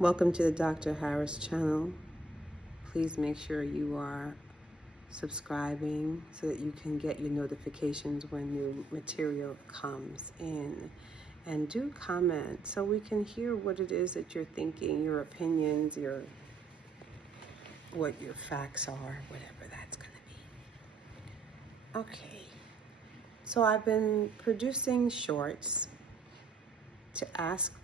Welcome to the Dr. Harris channel. Please make sure you are subscribing so that you can get your notifications when new material comes in. And do comment so we can hear what it is that you're thinking, your opinions, what your facts are, whatever that's going to be. Okay. So I've been producing shorts to ask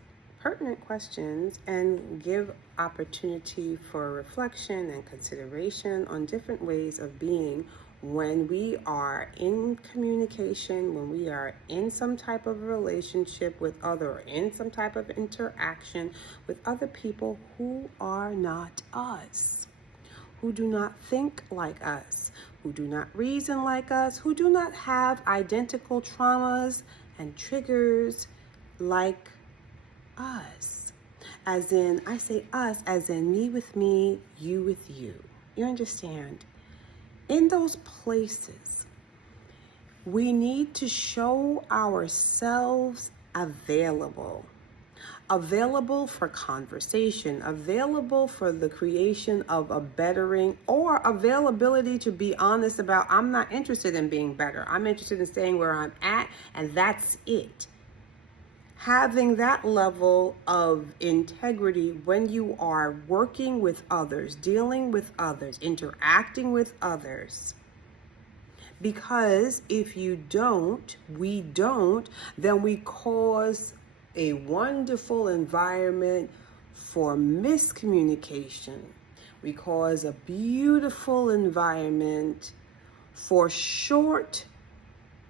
pertinent questions and give opportunity for reflection and consideration on different ways of being when we are in communication, when we are in some type of relationship with other, in some type of interaction with other people who are not us, who do not think like us, who do not reason like us, who do not have identical traumas and triggers like us. As in, I say us, as in me with me, you with you. You understand? In those places, we need to show ourselves available. Available for conversation, available for the creation of a bettering, or availability to be honest about, I'm not interested in being better. I'm interested in staying where I'm at, and that's it. Having that level of integrity when you are working with others, dealing with others, interacting with others. Because if you don't, we don't, then we cause a wonderful environment for miscommunication. We cause a beautiful environment for short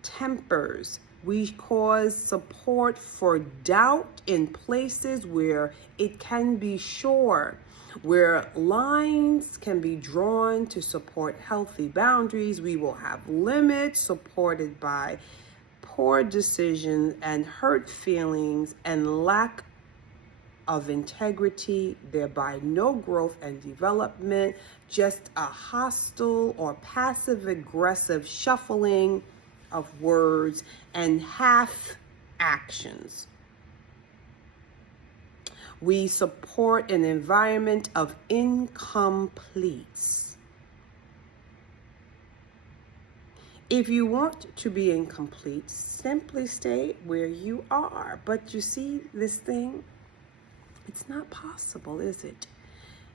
tempers. We cause support for doubt in places where it can be sure, where lines can be drawn to support healthy boundaries. We will have limits supported by poor decisions and hurt feelings and lack of integrity, thereby no growth and development, just a hostile or passive aggressive shuffling of words and half actions. We support an environment of incompletes. If you want to be incomplete, simply stay where you are. But you see this thing? It's not possible, is it?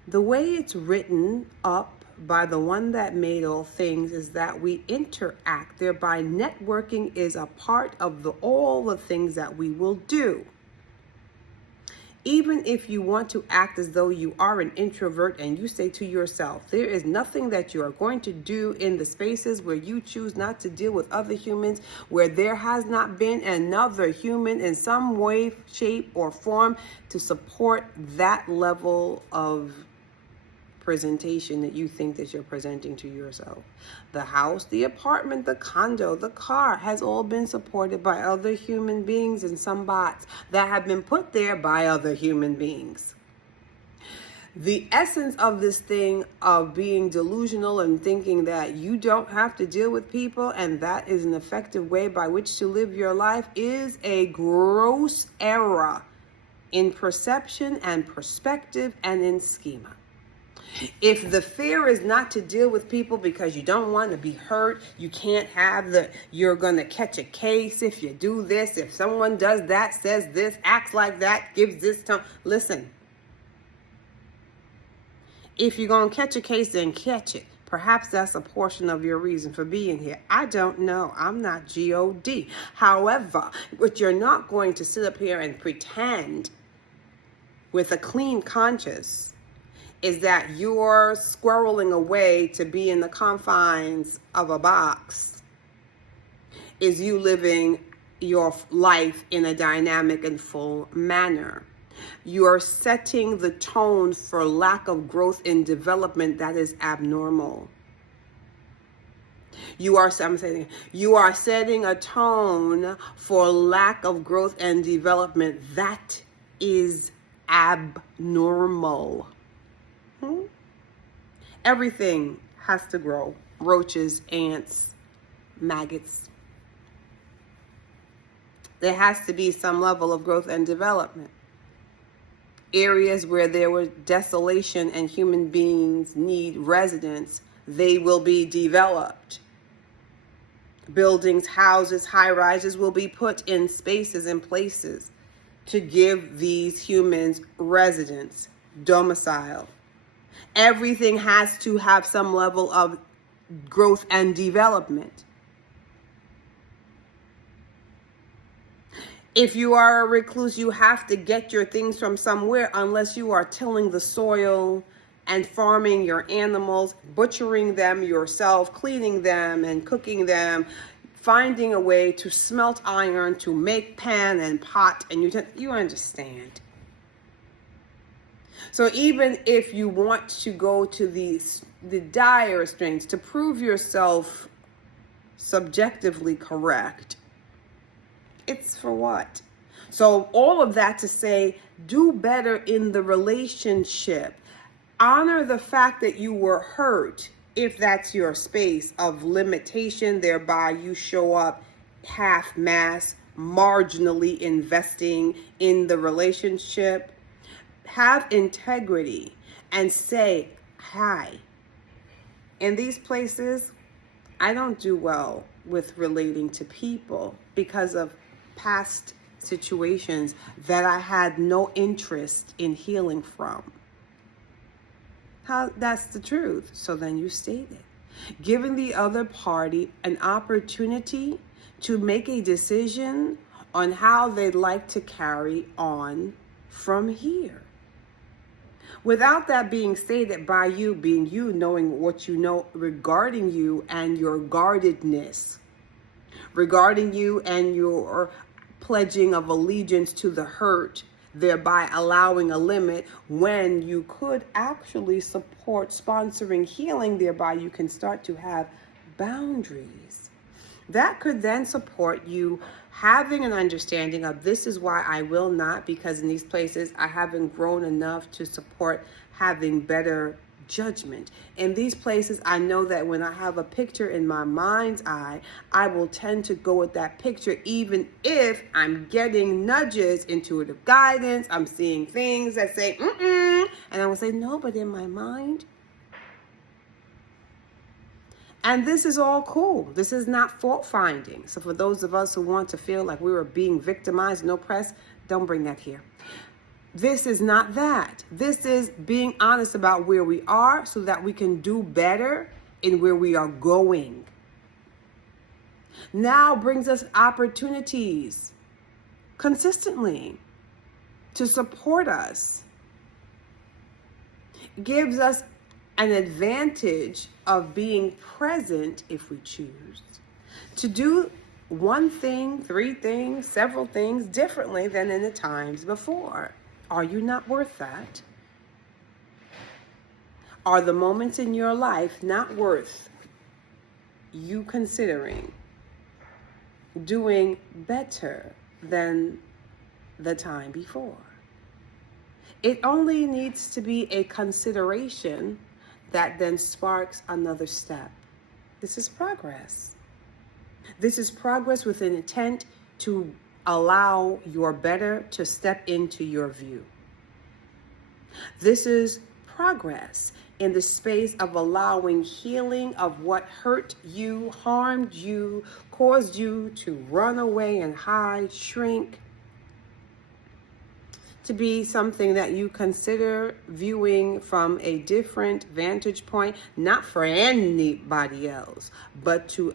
The way it's written up by the one that made all things is that we interact, thereby networking is a part of all the things that we will do. Even if you want to act as though you are an introvert and you say to yourself, there is nothing that you are going to do in the spaces where you choose not to deal with other humans, where there has not been another human in some way, shape, or form to support that level of presentation that you think that you're presenting to yourself. The house, the apartment, the condo, the car has all been supported by other human beings and some bots that have been put there by other human beings. The essence of this thing of being delusional and thinking that you don't have to deal with people and that is an effective way by which to live your life is a gross error in perception and perspective and in schema. If the fear is not to deal with people because you don't want to be hurt, you can't have you're going to catch a case if you do this, if someone does that, says this, acts like that, gives this tone. Listen, if you're going to catch a case, then catch it. Perhaps that's a portion of your reason for being here. I don't know. I'm not God. However, what you're not going to sit up here and pretend with a clean conscience is that you're squirreling away to be in the confines of a box, is you living your life in a dynamic and full manner. You're setting the tone for lack of growth and development that is abnormal. You are setting a tone for lack of growth and development that is abnormal. Everything has to grow. Roaches, ants, maggots. There has to be some level of growth and development. Areas where there was desolation and human beings need residence, they will be developed. Buildings, houses, high rises will be put in spaces and places to give these humans residence, domicile. Everything has to have some level of growth and development. If you are a recluse, you have to get your things from somewhere unless you are tilling the soil and farming your animals, butchering them yourself, cleaning them and cooking them, finding a way to smelt iron, to make pan and pot and you understand. So even if you want to go to the dire strengths to prove yourself subjectively correct, it's for what? So all of that to say, do better in the relationship. Honor the fact that you were hurt, if that's your space of limitation, thereby you show up half-mass, marginally investing in the relationship. Have integrity and say, hi. In these places, I don't do well with relating to people because of past situations that I had no interest in healing from. That's the truth. So then you state it. Giving the other party an opportunity to make a decision on how they'd like to carry on from here. Without that being stated by you, being you, knowing what you know regarding you and your guardedness, regarding you and your pledging of allegiance to the hurt, thereby allowing a limit when you could actually support sponsoring healing, thereby you can start to have boundaries. That could then support you having an understanding of this is why I will not, because in these places I haven't grown enough to support having better judgment. In these places, I know that when I have a picture in my mind's eye, I will tend to go with that picture, even if I'm getting nudges, intuitive guidance, I'm seeing things that say, and I will say, no, but in my mind. And this is all cool. This is not fault finding. So for those of us who want to feel like we were being victimized and oppressed, don't bring that here. This is not that. This is being honest about where we are so that we can do better in where we are going. Now brings us opportunities consistently to support us. Gives us an advantage of being present if we choose to do one thing, three things, several things differently than in the times before. Are you not worth that? Are the moments in your life not worth you considering doing better than the time before? It only needs to be a consideration that then sparks another step. This is progress. This is progress with an intent to allow your better to step into your view. This is progress in the space of allowing healing of what hurt you, harmed you, caused you to run away and hide, shrink, to be something that you consider viewing from a different vantage point, not for anybody else, but to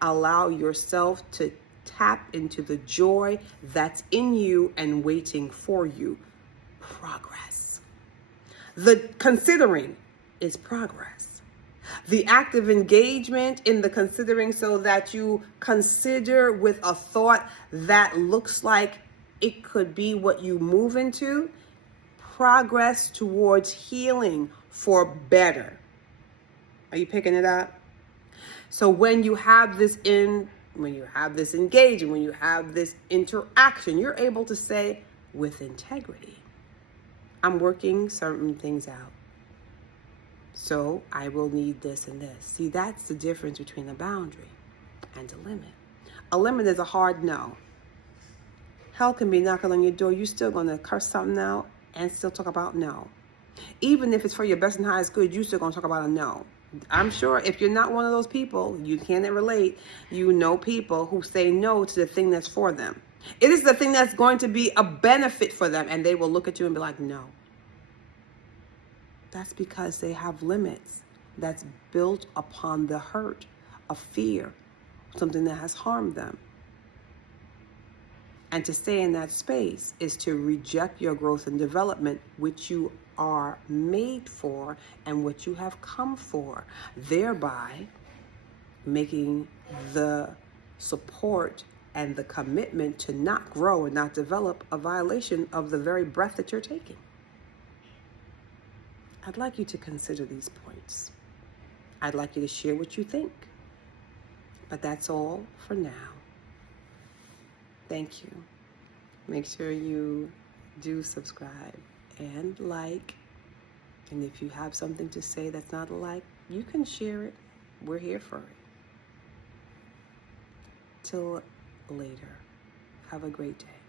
allow yourself to tap into the joy that's in you and waiting for you. Progress. The considering is progress. The active engagement in the considering, so that you consider with a thought that looks like it could be what you move into, progress towards healing for better. Are you picking it up? So when you have this engagement, when you have this interaction, you're able to say with integrity, I'm working certain things out. So I will need this and this. See, that's the difference between a boundary and a limit. A limit is a hard no. Hell can be knocking on your door. You're still going to curse something out and still talk about no. Even if it's for your best and highest good, you're still going to talk about a no. I'm sure if you're not one of those people, you can't relate, you know people who say no to the thing that's for them. It is the thing that's going to be a benefit for them, and they will look at you and be like, no. That's because they have limits that's built upon the hurt of fear, something that has harmed them. And to stay in that space is to reject your growth and development, which you are made for and what you have come for, thereby making the support and the commitment to not grow and not develop a violation of the very breath that you're taking. I'd like you to consider these points. I'd like you to share what you think. But that's all for now. Thank you. Make sure you do subscribe and like. And if you have something to say that's not a like, you can share it. We're here for it. Till later. Have a great day.